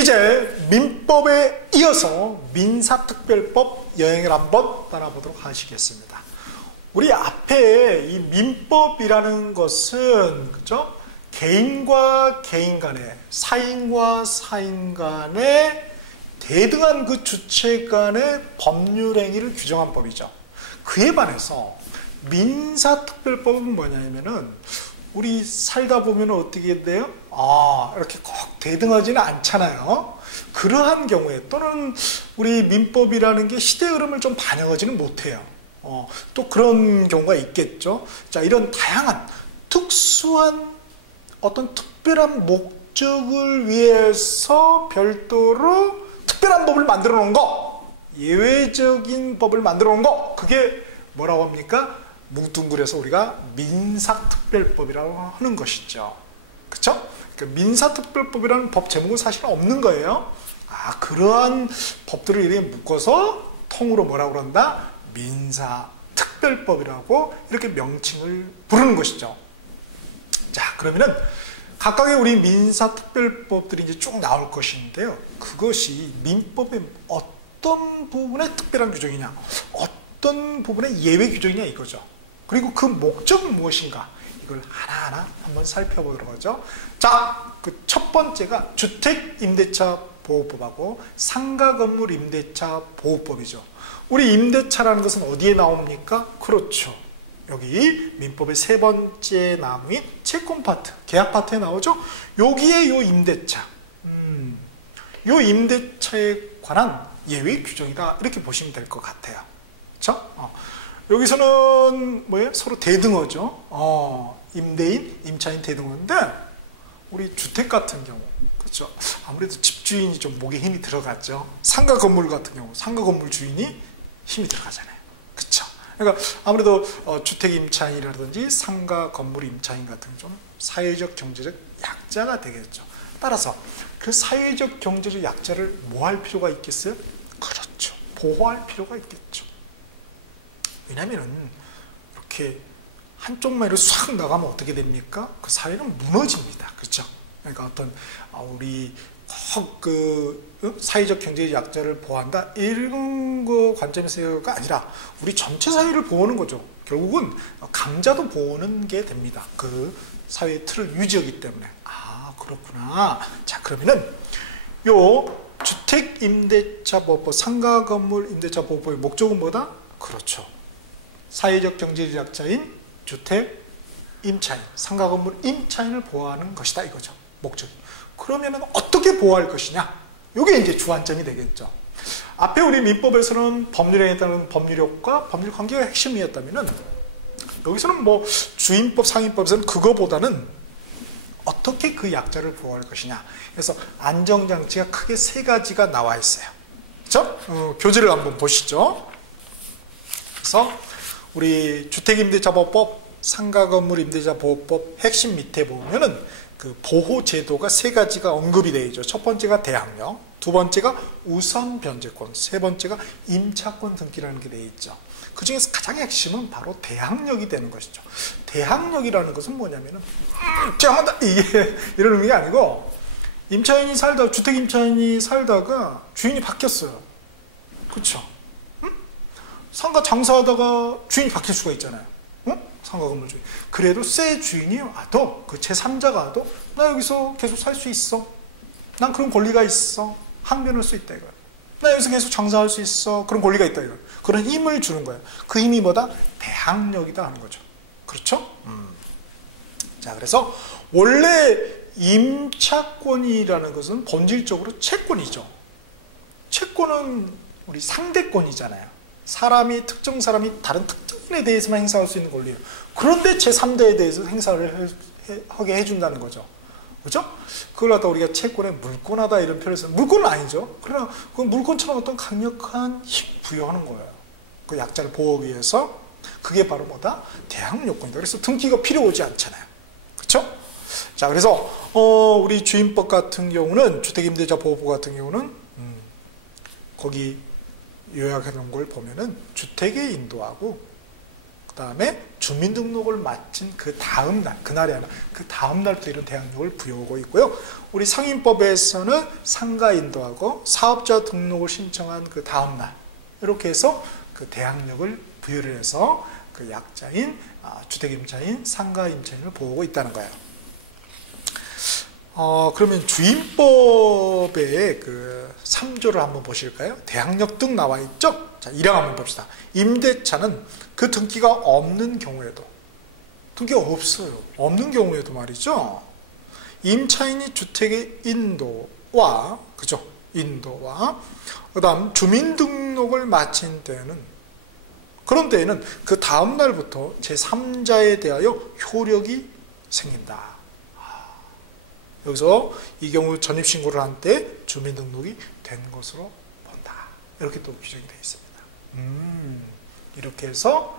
이제 민법에 이어서 민사특별법 여행을 한번 따라보도록 하시겠습니다. 우리 앞에 이 민법이라는 것은 그죠? 개인과 개인 간의, 사인과 사인 간의 대등한 그 주체 간의 법률 행위를 규정한 법이죠. 그에 반해서 민사특별법은 뭐냐면은 우리 살다 보면 어떻게 돼요? 이렇게 꼭 대등하지는 않잖아요. 그러한 경우에 또는 우리 민법이라는 게 시대 흐름을 좀 반영하지는 못해요. 또 그런 경우가 있겠죠. 자, 이런 다양한 특수한 어떤 특별한 목적을 위해서 별도로 특별한 법을 만들어 놓은 거, 예외적인 법을 만들어 놓은 거, 그게 뭐라고 합니까? 뭉뚱그려서 우리가 민사특별법이라고 하는 것이죠. 그렇죠? 그러니까 민사특별법이라는 법 제목은 사실 없는 거예요. 그러한 법들을 이렇게 묶어서 통으로 뭐라고 그런다? 민사특별법이라고 이렇게 명칭을 부르는 것이죠. 자, 그러면은 각각의 우리 민사특별법들이 이제 쭉 나올 것인데요. 그것이 민법의 어떤 부분의 특별한 규정이냐, 어떤 부분의 예외 규정이냐 이거죠. 그리고 그 목적은 무엇인가, 이걸 하나하나 한번 살펴보도록 하죠. 자, 그 첫 번째가 주택임대차보호법하고 상가건물임대차 보호법이죠. 우리 임대차라는 것은 어디에 나옵니까? 그렇죠. 여기 민법의 세 번째 나무인 채권 파트, 계약 파트에 나오죠. 여기에 요 임대차, 요 임대차에 관한 예외 규정이다, 이렇게 보시면 될 것 같아요. 그렇죠? 여기서는 뭐예요? 서로 대등어죠. 임대인, 임차인 대등어인데 우리 주택 같은 경우, 그렇죠? 아무래도 집주인이 좀 목에 힘이 들어갔죠. 상가 건물 같은 경우, 상가 건물 주인이 힘이 들어가잖아요. 그렇죠? 그러니까 아무래도 주택 임차인이라든지 상가 건물 임차인 같은 좀 사회적 경제적 약자가 되겠죠. 따라서 그 사회적 경제적 약자를 뭐 할 필요가 있겠어요? 그렇죠. 보호할 필요가 있겠죠. 왜냐면은 이렇게 한쪽만 싹 나가면 어떻게 됩니까? 그 사회는 무너집니다. 그렇죠? 그러니까 어떤 우리 그 사회적 경제적 약자를 보호한다 이런 거 관점에서가 아니라 우리 전체 사회를 보호하는 거죠. 결국은 강자도 보호하는 게 됩니다. 그 사회의 틀을 유지하기 때문에. 그렇구나. 자, 그러면은 요 주택임대차보호법, 상가건물임대차보호법의 목적은 뭐다? 그렇죠. 사회적 경제적 약자인 주택 임차인, 상가건물 임차인을 보호하는 것이다 이거죠. 목적이. 그러면은 어떻게 보호할 것이냐? 이게 이제 주안점이 되겠죠. 앞에 우리 민법에서는 법률행위에 따른 법률효과, 법률 관계가 핵심이었다면은 여기서는 뭐 주임법, 상임법에서는 그거보다는 어떻게 그 약자를 보호할 것이냐. 그래서 안정장치가 크게 세 가지가 나와 있어요. 그렇죠? 교재를 한번 보시죠. 그래서 우리 주택임대차보호법, 상가건물임대차보호법 핵심 밑에 보면은 그 보호 제도가 세 가지가 언급이 되어 있죠. 첫 번째가 대항력, 두 번째가 우선 변제권, 세 번째가 임차권 등기라는 게 되어 있죠. 그 중에서 가장 핵심은 바로 대항력이 되는 것이죠. 대항력이라는 것은 뭐냐면은 죄송합니다, 이게 이런 의미가 아니고, 임차인이 살다, 주택 임차인이 살다가 주인이 바뀌었어요. 그렇죠? 상가 장사하다가 주인이 바뀔 수가 있잖아요. 상가 건물 주인. 그래도 새 주인이 와도, 그 제3자가 와도 나 여기서 계속 살 수 있어. 난 그런 권리가 있어. 항변할 수 있다 이거야. 나 여기서 계속 장사할 수 있어. 그런 권리가 있다 이거야. 그런 힘을 주는 거야. 그 힘이 뭐다? 대항력이다 하는 거죠. 그렇죠? 자, 그래서 원래 임차권이라는 것은 본질적으로 채권이죠. 채권은 우리 상대권이잖아요. 특정 사람이 다른 특정인에 대해서만 행사할 수 있는 권리예요. 그런데 제3자에 대해서 행사를 하게 해준다는 거죠. 그죠? 그걸 갖다 우리가 채권에 물권하다 이런 표현을 써요. 물권은 아니죠. 그러나 그 물권처럼 어떤 강력한 힘 부여하는 거예요. 그 약자를 보호하기 위해서. 그게 바로 뭐다? 대항력권이다. 그래서 등기가 필요 오지 않잖아요. 그렇죠? 자, 그래서 우리 주임법 같은 경우는, 주택임대차 보호법 같은 경우는 거기 요약해 놓은 걸 보면은 주택에 인도하고, 그 다음에 주민등록을 마친 그 다음 날, 그날이 아니라 그 다음 날부터 이런 대항력을 부여하고 있고요. 우리 상인법에서는 상가 인도하고 사업자 등록을 신청한 그 다음 날, 이렇게 해서 그 대항력을 부여를 해서 그 약자인, 주택임차인, 상가임차인을 보호하고 있다는 거예요. 그러면 주임법의 그 3조를 한번 보실까요? 대항력 등 나와 있죠? 자, 1항 한번 봅시다. 임대차는 그 등기가 없는 경우에도, 등기가 없어요. 없는 경우에도 말이죠. 임차인이 주택의 인도와, 그죠? 인도와, 그 다음 주민등록을 마친 때에는, 그런 때에는 그 다음 날부터 제3자에 대하여 효력이 생긴다. 여기서 이 경우 전입신고를 한 때 주민등록이 된 것으로 본다. 이렇게 또 규정이 되어 있습니다. 이렇게 해서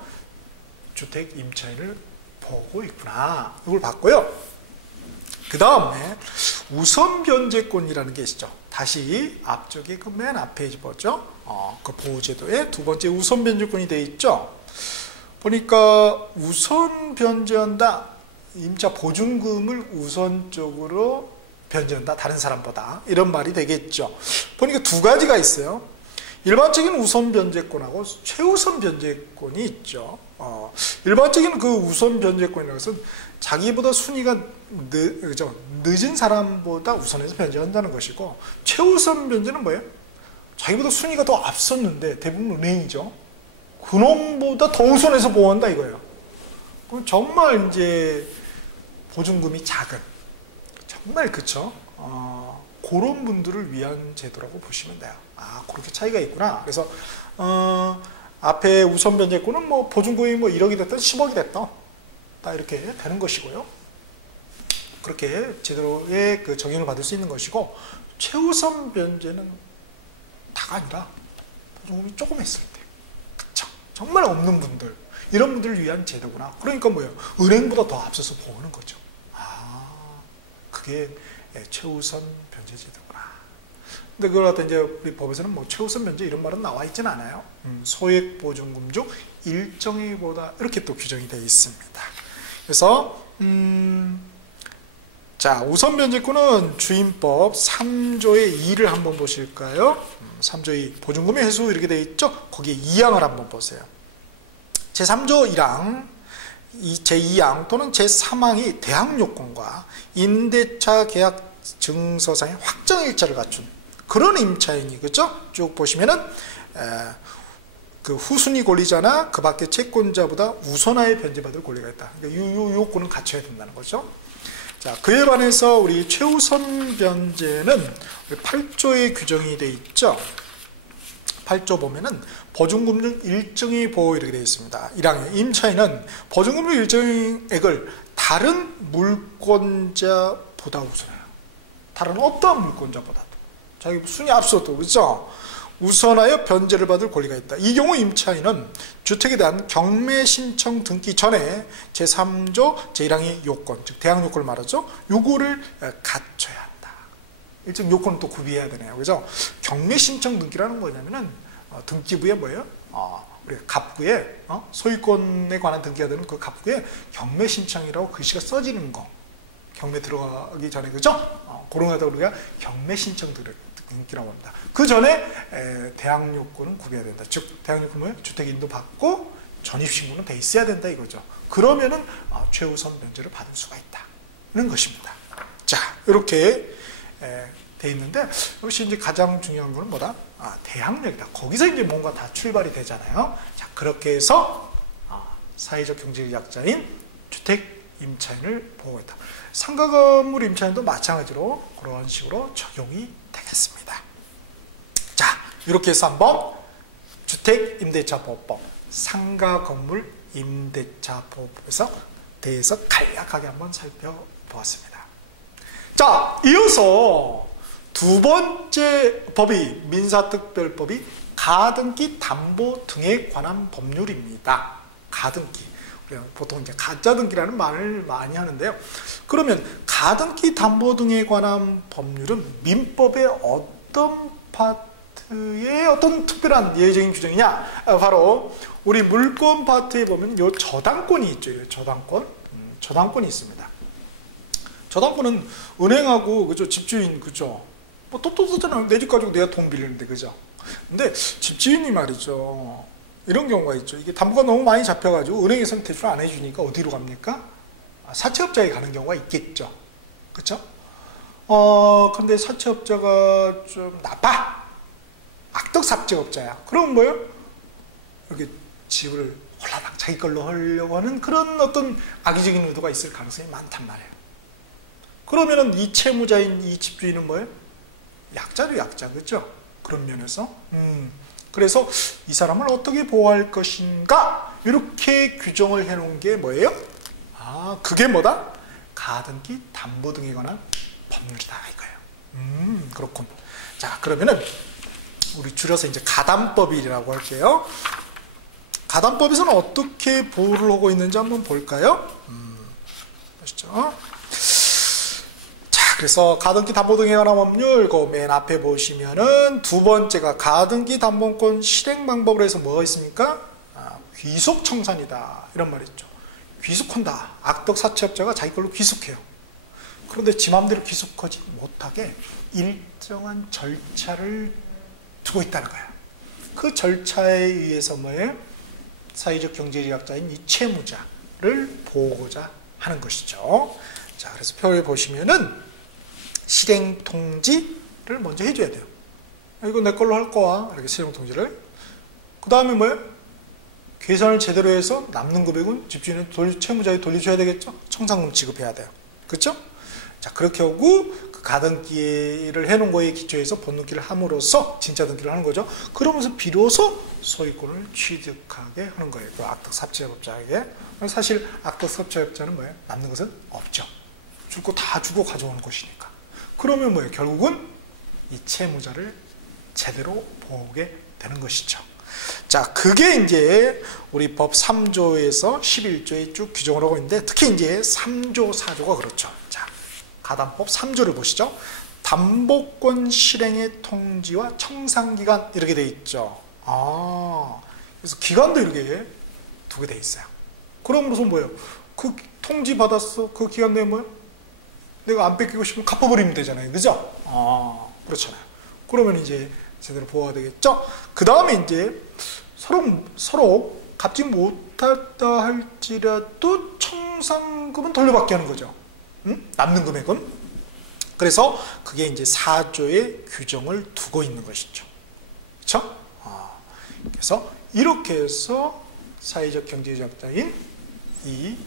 주택 임차인을 보고 있구나. 이걸 봤고요. 그 다음에 우선 변제권이라는 게 있죠. 다시 앞쪽에 그 맨 앞에 보죠. 그 보호제도에 두 번째 우선 변제권이 되어 있죠. 보니까 우선 변제한다. 임차 보증금을 우선적으로 변제한다. 다른 사람보다. 이런 말이 되겠죠. 보니까 두 가지가 있어요. 일반적인 우선 변제권하고 최우선 변제권이 있죠. 일반적인 그 우선 변제권이라는 것은 자기보다 순위가 늦은 사람보다 우선해서 변제한다는 것이고, 최우선 변제는 뭐예요? 자기보다 순위가 더 앞섰는데, 대부분 은행이죠. 그놈보다 더 우선해서 보호한다 이거예요. 그럼 정말 이제 보증금이 작은, 정말 그쵸? 그런 분들을 위한 제도라고 보시면 돼요. 그렇게 차이가 있구나. 그래서 앞에 우선 변제권은 뭐 보증금이 뭐 1억이 됐든 10억이 됐든 다 이렇게 되는 것이고요. 그렇게 제도의 그 적용을 받을 수 있는 것이고, 최우선 변제는 다가 아니라 보증금이 조금 했을 때, 그쵸? 정말 없는 분들, 이런 분들을 위한 제도구나. 그러니까 뭐예요? 은행보다 더 앞서서 보는 거죠. 그게 최우선 변제 제도구나. 근데 그걸 갖다 이제 우리 법에서는 뭐 최우선 변제 이런 말은 나와 있지는 않아요. 소액 보증금 중 일정액보다 이렇게 또 규정이 되어 있습니다. 그래서 자, 우선 변제권은 주임법 3조의 2를 한번 보실까요? 3조 2 보증금의 회수 이렇게 되어 있죠? 거기에 2항을 한번 보세요. 제3조 1항, 제2항 또는 제3항이 대항요건과 임대차 계약 증서상의 확정일자를 갖춘 그런 임차인이, 그죠? 쭉 보시면은 그 후순위 권리자나 그 밖의 채권자보다 우선하에 변제받을 권리가 있다. 그러니까 이 요건은 갖춰야 된다는 거죠. 자, 그에 반해서 우리 최우선 변제는 8조에 규정이 되어 있죠. 8조 보면은 보증금 중 일정의 보호 이렇게 되어 있습니다. 1항에 임차인은 보증금 중 일정액을 다른 물권자보다 우선해요. 다른 어떠한 물권자보다도. 자기 순위 앞서도, 그렇죠? 우선하여 변제를 받을 권리가 있다. 이 경우 임차인은 주택에 대한 경매 신청 등기 전에 제3조 제1항의 요건, 즉 대항 요건을 말하죠. 요거를 갖춰야 한다. 일정 요건을 또 구비해야 되네요. 그죠? 경매 신청 등기라는 뭐냐면은 등기부에 뭐예요? 우리 갑구에 소유권에 관한 등기가 되는 그 갑구에 경매 신청이라고 글씨가 써지는 거. 경매 들어가기 전에, 그죠? 그런 거다 우리가 경매 신청 등기라고 합니다. 그 전에 대항 요건은 구비해야 된다. 즉 대항 요건은 뭐예요? 주택 인도 받고 전입신고는 돼 있어야 된다 이거죠. 그러면은 최우선 변제를 받을 수가 있다는 것입니다. 자, 이렇게 돼 있는데, 역시 이제 가장 중요한 거는 뭐다? 대항력이다. 거기서 이제 뭔가 다 출발이 되잖아요. 자, 그렇게 해서 사회적 경제적 약자인 주택 임차인을 보호했다. 상가 건물 임차인도 마찬가지로 그런 식으로 적용이 되겠습니다. 자, 이렇게 해서 한번 주택 임대차 보호법, 상가 건물 임대차 보호법에서 대해서 간략하게 한번 살펴보았습니다. 자, 이어서 두 번째 법이 민사특별법이 가등기 담보 등에 관한 법률입니다. 가등기. 보통 이제 가짜등기라는 말을 많이 하는데요. 그러면 가등기 담보 등에 관한 법률은 민법의 어떤 파트의 어떤 특별한 예외적인 규정이냐? 바로 우리 물권 파트에 보면 요 저당권이 있죠. 요 저당권. 저당권이 있습니다. 저당권은 은행하고 그죠? 집주인 그죠? 뭐 똑똑하잖아요. 내 집 가지고 내가 돈 빌리는데 그죠? 근데 집주인이 말이죠. 이런 경우가 있죠. 이게 담보가 너무 많이 잡혀가지고 은행에서는 대출 안 해주니까 어디로 갑니까? 사채업자에 가는 경우가 있겠죠. 그렇죠? 근데 사채업자가 좀 나빠. 악덕 사채업자야. 그럼 뭐예요? 이렇게 집을 홀라당 자기 걸로 하려고 하는 그런 어떤 악의적인 의도가 있을 가능성이 많단 말이에요. 그러면은 이 채무자인 이 집주인은 뭐예요? 약자죠, 약자. 그렇죠? 그런 면에서. 그래서 이 사람을 어떻게 보호할 것인가? 이렇게 규정을 해놓은 게 뭐예요? 그게 뭐다? 가등기 담보 등에 관한 법률이다 이거예요. 그렇군. 자, 그러면은 우리 줄여서 이제 가담법이라고 할게요. 가담법에서는 어떻게 보호를 하고 있는지 한번 볼까요? 보시죠. 자, 그래서 가등기 담보 등에 관한 법률, 그 맨 앞에 보시면은 두 번째가 가등기 담보권 실행 방법으로 해서 뭐가 있습니까? 귀속 청산이다 이런 말이 있죠. 귀속한다. 악덕 사채업자가 자기 걸로 귀속해요. 그런데 지 맘대로 귀속하지 못하게 일정한 절차를 두고 있다는 거예요. 그 절차에 의해서 뭐예요? 사회적 경제력자인 이 채무자를 보호하고자 하는 것이죠. 자, 그래서 표에 보시면은 실행 통지를 먼저 해줘야 돼요. 이거 내 걸로 할 거야. 이렇게 실행 통지를. 그 다음에 뭐예요? 계산을 제대로 해서 남는 금액은 집주인은 채무자에 돌려줘야 되겠죠? 청산금 지급해야 돼요. 그렇죠? 자, 그렇게 하고 그 가등기를 해놓은 거에 기초해서 본등기를 함으로써 진짜 등기를 하는 거죠. 그러면서 비로소 소유권을 취득하게 하는 거예요. 그 악덕 사채업자에게. 사실 악덕 사채업자는 뭐예요? 남는 것은 없죠. 줄 거 다 주고 가져오는 것이니까. 그러면 뭐예요? 결국은 이 채무자를 제대로 보호하게 되는 것이죠. 자, 그게 이제 우리 법 3조에서 11조에 쭉 규정을 하고 있는데 특히 이제 3조, 4조가 그렇죠. 자, 가담법 3조를 보시죠. 담보권 실행의 통지와 청산기간 이렇게 돼 있죠. 그래서 기간도 이렇게 두 개 돼 있어요. 그럼으로써 뭐예요? 그 통지 받았어. 그 기간 내에 뭐예요? 내가 안 뺏기고 싶으면 갚아버리면 되잖아요. 그죠? 그렇잖아요. 그러면 이제 제대로 보호가 되겠죠? 그 다음에 이제 서로 갚지 못했다 할지라도 청산금은 돌려받게 하는 거죠. 남는 금액은. 그래서 그게 이제 4조의 규정을 두고 있는 것이죠. 그렇죠? 그래서 이렇게 해서 사회적 경제적자인 이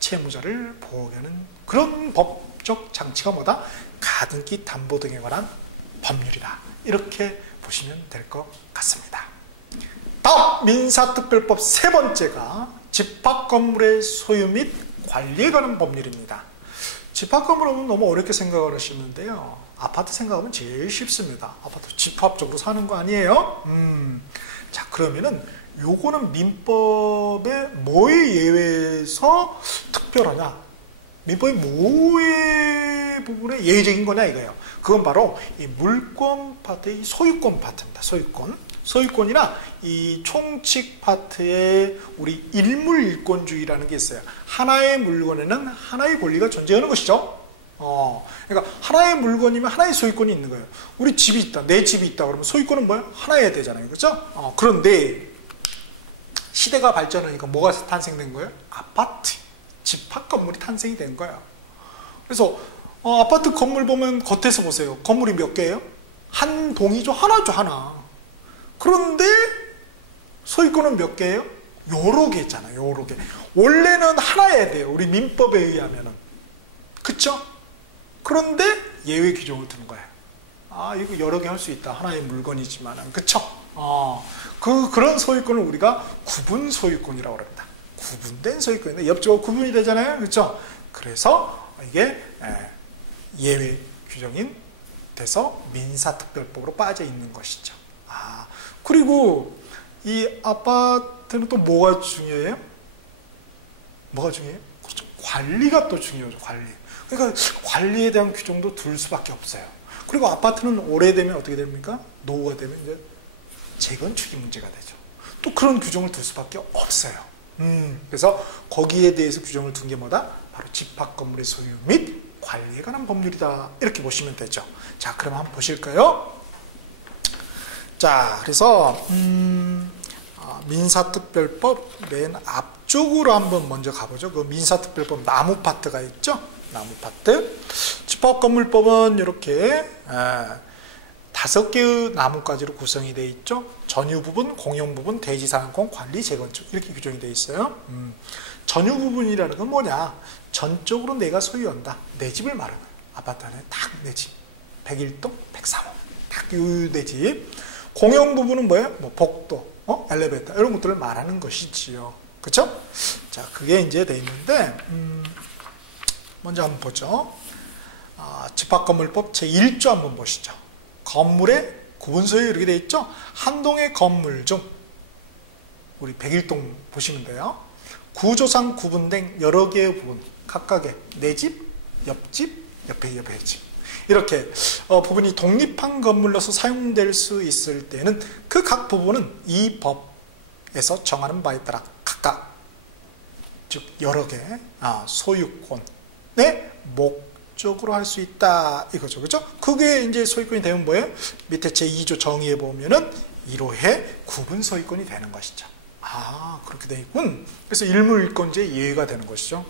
채무자를 보호하는 그런 법적 장치가 뭐다? 가등기 담보 등에 관한 법률이다. 이렇게 보시면 될 것 같습니다. 다음 민사특별법 세 번째가 집합건물의 소유 및 관리에 관한 법률입니다. 집합건물은 너무 어렵게 생각을 하시는데요. 아파트 생각하면 제일 쉽습니다. 아파트 집합적으로 사는 거 아니에요? 자, 그러면은 요거는 민법의 뭐에 예외에서 특별하냐? 민법의 뭐의 부분에 예외적인 거냐 이거예요. 그건 바로 이 물권 파트의 소유권 파트입니다. 소유권이나 이 총칙 파트에 우리 일물일권주의라는 게 있어요. 하나의 물건에는 하나의 권리가 존재하는 것이죠. 그러니까 하나의 물건이면 하나의 소유권이 있는 거예요. 우리 집이 있다, 내 집이 있다 그러면 소유권은 뭐예요? 하나여야 되잖아요. 그렇죠? 그런데 시대가 발전하니까 뭐가 탄생된 거예요? 아파트, 집합 건물이 탄생이 된 거예요. 그래서 아파트 건물 보면 겉에서 보세요. 건물이 몇 개예요? 한 동이죠. 하나죠, 하나. 그런데 소유권은 몇 개예요? 여러 개 있잖아요. 여러 개. 원래는 하나여야 돼요. 우리 민법에 의하면은. 그쵸? 그런데 예외 규정을 두는 거예요. 이거 여러 개 할 수 있다. 하나의 물건이지만은. 그쵸? 그런 소유권을 우리가 구분 소유권이라고 합니다. 구분된 소유권인데 옆쪽으로 구분이 되잖아요. 그렇죠? 그래서 이게 예외 규정인 돼서 민사특별법으로 빠져 있는 것이죠. 그리고 이 아파트는 또 뭐가 중요해요? 뭐가 중요해요? 그렇죠. 관리가 또 중요하죠. 관리. 그러니까 관리에 대한 규정도 둘 수밖에 없어요. 그리고 아파트는 오래되면 어떻게 됩니까? 노후가 되면 이제 재건축이 문제가 되죠. 또 그런 규정을 둘 수밖에 없어요. 그래서 거기에 대해서 규정을 둔 게 뭐다? 바로 집합건물의 소유 및 관리에 관한 법률이다. 이렇게 보시면 되죠. 자, 그럼 한번 보실까요? 자, 그래서 민사특별법 맨 앞쪽으로 한번 먼저 가보죠. 그 민사특별법 나무 파트가 있죠. 나무 파트. 집합건물법은 이렇게 5개의 나무가지로 구성이 되어 있죠. 전유 부분, 공용 부분, 대지상권, 관리, 재건축 이렇게 규정이 되어 있어요. 전유 부분이라는 건 뭐냐? 전적으로 내가 소유한다. 내 집을 말하는 거예요. 아파트 안에 딱 내 집. 101동, 103호. 딱 이 내 집. 공용 부분은 뭐예요? 뭐 복도, 엘리베이터 이런 것들을 말하는 것이지요. 그렇죠? 자, 그게 이제 돼 있는데 먼저 한번 보죠. 집합건물법 제1조 한번 보시죠. 건물의 구분소유 이렇게 돼 있죠. 한 동의 건물 중 우리 101동 보시면 돼요. 구조상 구분된 여러 개의 부분, 각각의 내 집, 옆집, 옆에 집 이렇게 부분이 독립한 건물로서 사용될 수 있을 때는 그 각 부분은 이 법에서 정하는 바에 따라 각각 즉 여러 개 소유권의 목적으로 할 수 있다 이거죠. 그렇죠? 그게 이제 소유권이 되면 뭐예요? 밑에 제2조 정의에 보면은 1호의 구분 소유권이 되는 것이죠. 그렇게 되어 있군. 그래서 일물일권제의 예외가 되는 것이죠.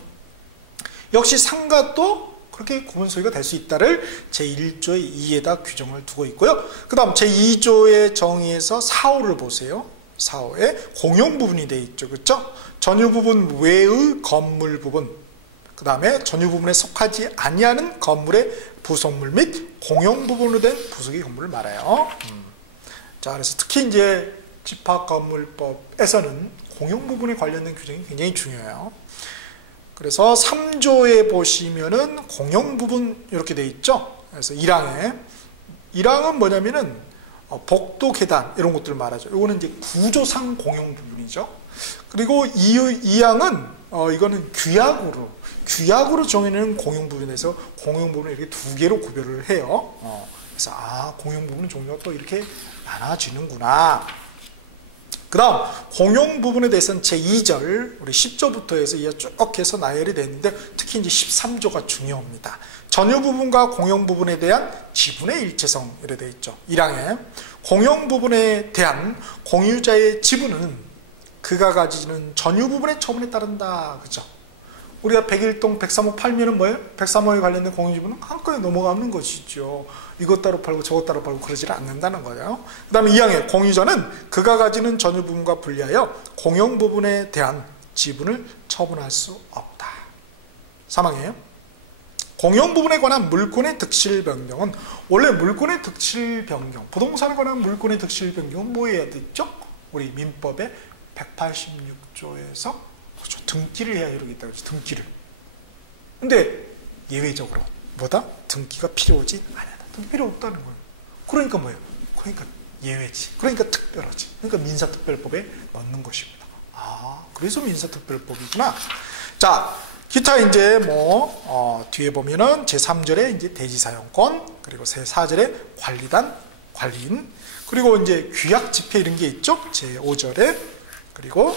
역시 상가도 그렇게 구분 소유가 될 수 있다를 제1조의 2에다 규정을 두고 있고요. 그 다음 제2조의 정의에서 4호를 보세요. 4호에 공용 부분이 되어 있죠. 그렇죠? 전유 부분 외의 건물 부분, 그 다음에 전유 부분에 속하지 아니하는 건물의 부속물 및 공용 부분으로 된 부속의 건물을 말해요. 자, 그래서 특히 이제 집합건물법에서는 공용 부분에 관련된 규정이 굉장히 중요해요. 그래서 3조에 보시면은 공용 부분 이렇게 돼 있죠. 그래서 1항은 뭐냐면은 복도, 계단 이런 것들을 말하죠. 이거는 이제 구조상 공용 부분이죠. 그리고 2항은 이거는 규약으로 정해놓은 공용 부분에서 공용 부분을 이렇게 두 개로 구별을 해요. 그래서 공용 부분은 종류가 또 이렇게 나눠지는구나. 그 다음 공용 부분에 대해서는 제2절 우리 10조부터 해서 쭉 해서 나열이 되는데 특히 이제 13조가 중요합니다. 전유 부분과 공용 부분에 대한 지분의 일체성 이렇게 되어 있죠. 1항에 공용 부분에 대한 공유자의 지분은 그가 가지는 전유 부분의 처분에 따른다. 그죠? 우리가 101동 103호 팔면은 뭐예요? 103호에 관련된 공유지분은 한꺼번에 넘어가는 것이죠. 이것 따로 팔고 저것 따로 팔고 그러지를 않는다는 거예요. 그 다음에 2항에 공유자는 그가 가지는 전유 부분과 분리하여 공용 부분에 대한 지분을 처분할 수 없다. 3항에 공용 부분에 관한 물권의 득실 변경은 원래 물권의 득실 변경, 부동산에 관한 물권의 득실 변경은 뭐 해야 되죠? 우리 민법의 186조에서 그렇죠. 등기를 해야 이러고 있다고 그러죠. 등기를. 근데 예외적으로 뭐다? 등기가 필요하지 않다. 등기 필요 없다는 거예요. 그러니까 뭐예요? 그러니까 예외지. 그러니까 특별하지. 그러니까 민사특별법에 넣는 것입니다. 그래서 민사특별법이구나. 자, 기타 이제 뒤에 보면은 제3절에 이제 대지사용권, 그리고 제4절에 관리단, 관리인, 그리고 이제 규약 집회 이런 게 있죠. 제5절에 그리고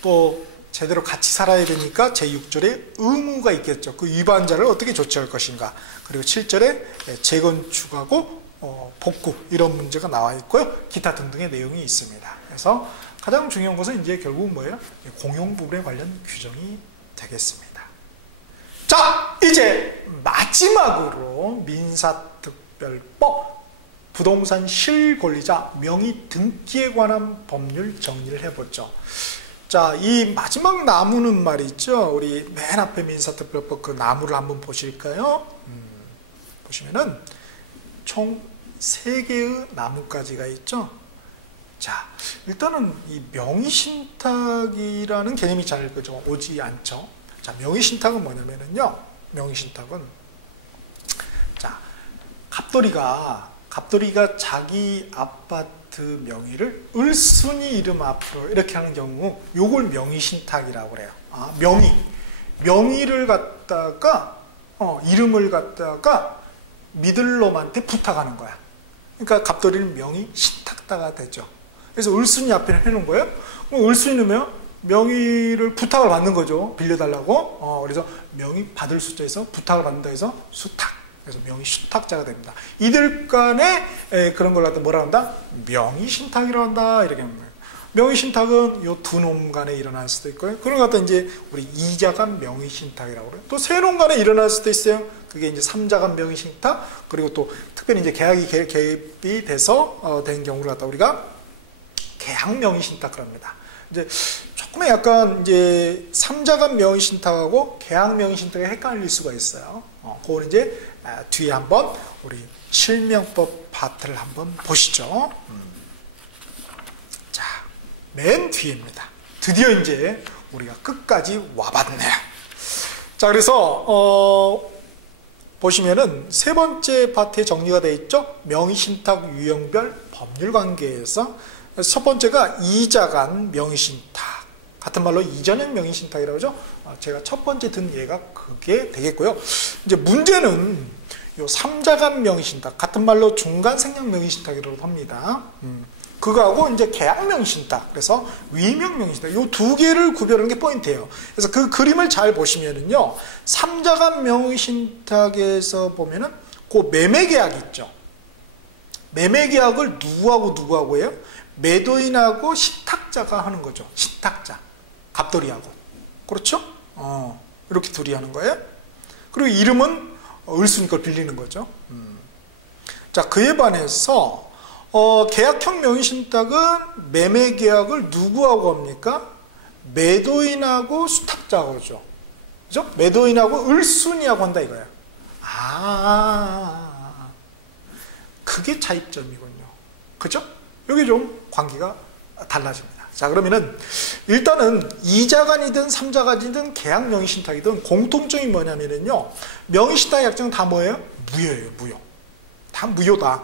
또 제대로 같이 살아야 되니까 제6절에 의무가 있겠죠. 그 위반자를 어떻게 조치할 것인가. 그리고 7절에 재건축하고 복구 이런 문제가 나와 있고요. 기타 등등의 내용이 있습니다. 그래서 가장 중요한 것은 이제 결국은 뭐예요? 공용 부분에 관련 규정이 되겠습니다. 자, 이제 마지막으로 민사특별법 부동산 실권리자 명의 등기에 관한 법률 정리를 해보죠. 자, 이 마지막 나무는 말이죠. 우리 맨 앞에 민사특별법 그 나무를 한번 보실까요? 보시면은 총 3개의 나무가지가 있죠. 자, 일단은 이 명의신탁이라는 개념이 잘 오지 않죠. 자, 명의신탁은 뭐냐면은요. 명의신탁은 자, 갑돌이가 자기 아파트 명의를 을순이 이름 앞으로 이렇게 하는 경우 요걸 명의신탁이라고 그래요. 명의를 갖다가 이름을 갖다가 미들놈한테 부탁하는 거야. 그러니까 갑돌이는 명의 신탁자가 되죠. 그래서 을순이 앞에 해놓은 거예요. 그럼 을순이 넣으면 명의를 부탁을 받는 거죠. 빌려달라고. 그래서 명의 받을 숫자에서 부탁을 받는다 해서 수탁. 그래서 명의 수탁자가 됩니다. 이들 간에 그런 걸 갖다 뭐라 한다? 명의 신탁이라고 한다. 이렇게 하는 거예요. 명의 신탁은 요 두 놈 간에 일어날 수도 있고요. 그런 것 갖다 이제 우리 이자 간 명의 신탁이라고 그래요. 또 세 놈 간에 일어날 수도 있어요. 그게 이제 삼자 간 명의 신탁. 그리고 또 특별히 이제 계약이 개입이 돼서 된 경우를 갖다 우리가 계약 명의 신탁을 합니다. 이제 조금의 약간 이제 삼자 간 명의 신탁하고 계약 명의 신탁이 헷갈릴 수가 있어요. 그거는 이제 뒤에 한번 우리 실명법 파트를 한번 보시죠. 자, 맨 뒤입니다. 드디어 이제 우리가 끝까지 와봤네요. 자, 그래서 보시면은 세 번째 파트에 정리가 되어 있죠. 명의신탁 유형별 법률관계에서 첫 번째가 이자 간 명의신탁, 같은 말로 이전형 명의신탁이라고 하죠. 제가 첫 번째 든 예가 그게 되겠고요. 이제 문제는 요 삼자 간 명의신탁, 같은 말로 중간 생략 명의신탁이라고 합니다. 그거하고 이제 계약 명의신탁, 그래서 위명 명의신탁, 요 두 개를 구별하는 게 포인트예요. 그래서 그 그림을 잘 보시면은요, 삼자 간 명의신탁에서 보면은 그 매매계약 있죠. 매매계약을 누구하고 해요? 매도인하고 신탁자가 하는 거죠. 신탁자, 갑돌이하고. 그렇죠? 이렇게 둘이 하는 거예요. 그리고 이름은 을순이 걸 빌리는 거죠. 자, 그에 반해서 계약형 명의신탁은 매매계약을 누구하고 합니까? 매도인하고 수탁자하고 하죠. 그죠? 매도인하고 을순이하고 한다 이거예요. 그게 차이점이군요. 그죠? 여기 좀 관계가 달라집니다. 자, 그러면은 일단은 이자간이든 삼자간이든 계약 명의신탁이든 공통점이 뭐냐면은요, 명의신탁의 약정은 다 뭐예요? 무효예요. 무효. 다 무효다.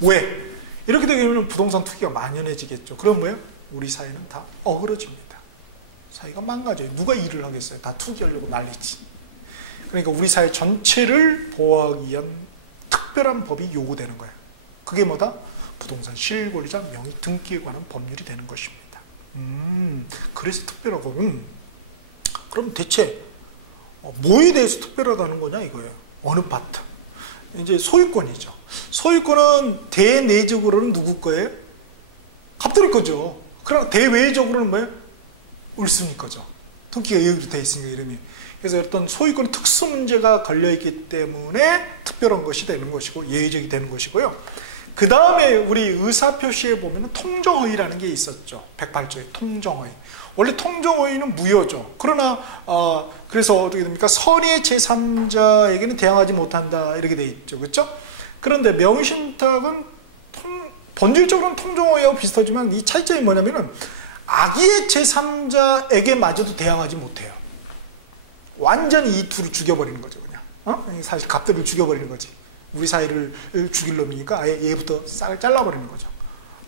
왜? 이렇게 되면 부동산 투기가 만연해지겠죠. 그럼 뭐예요? 우리 사회는 다 어그러집니다. 사회가 망가져요. 누가 일을 하겠어요? 다 투기하려고 난리지. 그러니까 우리 사회 전체를 보호하기 위한 특별한 법이 요구되는 거예요. 그게 뭐다? 부동산 실권리자 명의 등기에 관한 법률이 되는 것입니다. 그래서 특별하고는 그럼 대체 뭐에 대해서 특별하다는 거냐 이거예요. 어느 파트? 이제 소유권이죠. 소유권은 대내적으로는 누구 거예요? 갑돌이 거죠. 그러나 대외적으로는 뭐예요? 을순이 거죠. 등기가 여기로 되어 있으니까 이름이. 그래서 어떤 소유권 특수 문제가 걸려있기 때문에 특별한 것이 되는 것이고 예외적이 되는 것이고요. 그 다음에 우리 의사표시에 보면 통정허위라는 게 있었죠. 108조에 통정허위. 원래 통정허위는 무효죠. 그러나 그래서 어떻게 됩니까? 선의의 제3자에게는 대항하지 못한다 이렇게 돼 있죠. 그렇죠? 그런데 명의신탁은 본질적으로는 통정허위하고 비슷하지만 이 차이점이 뭐냐면은 악의의 제3자에게 마저도 대항하지 못해요. 완전히 이 둘을 죽여버리는 거죠. 그냥 사실 갑들을 죽여버리는 거지. 우리 사이를 죽일 놈이니까 아예 얘부터 싹을 잘라버리는 거죠.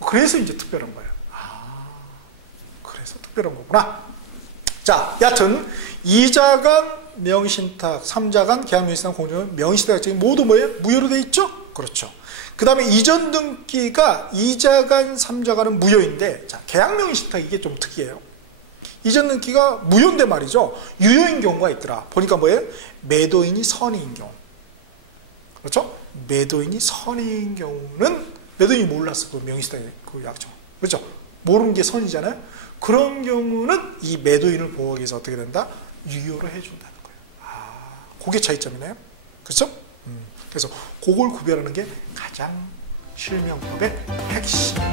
그래서 이제 특별한 거예요. 그래서 특별한 거구나. 자, 여하튼 이자간 명의신탁, 삼자간 계약명의신탁, 공정은 명의신탁 약정이 모두 뭐예요? 무효로 돼 있죠? 그렇죠. 그 다음에 이전 등기가 이자간, 삼자간은 무효인데, 자, 계약명의신탁 이게 좀 특이해요. 이전 등기가 무효인데 말이죠. 유효인 경우가 있더라. 보니까 뭐예요? 매도인이 선의인 경우. 그렇죠? 매도인이 선의인 경우는 매도인이 몰랐어. 그 명의신탁의 그 약정. 그렇죠? 모르는 게 선이잖아요. 그런 경우는 이 매도인을 보호하기 위해서 어떻게 된다? 유효로 해준다는 거예요. 그게 차이점이네요. 그렇죠? 그래서 그걸 구별하는 게 가장 실명법의 핵심.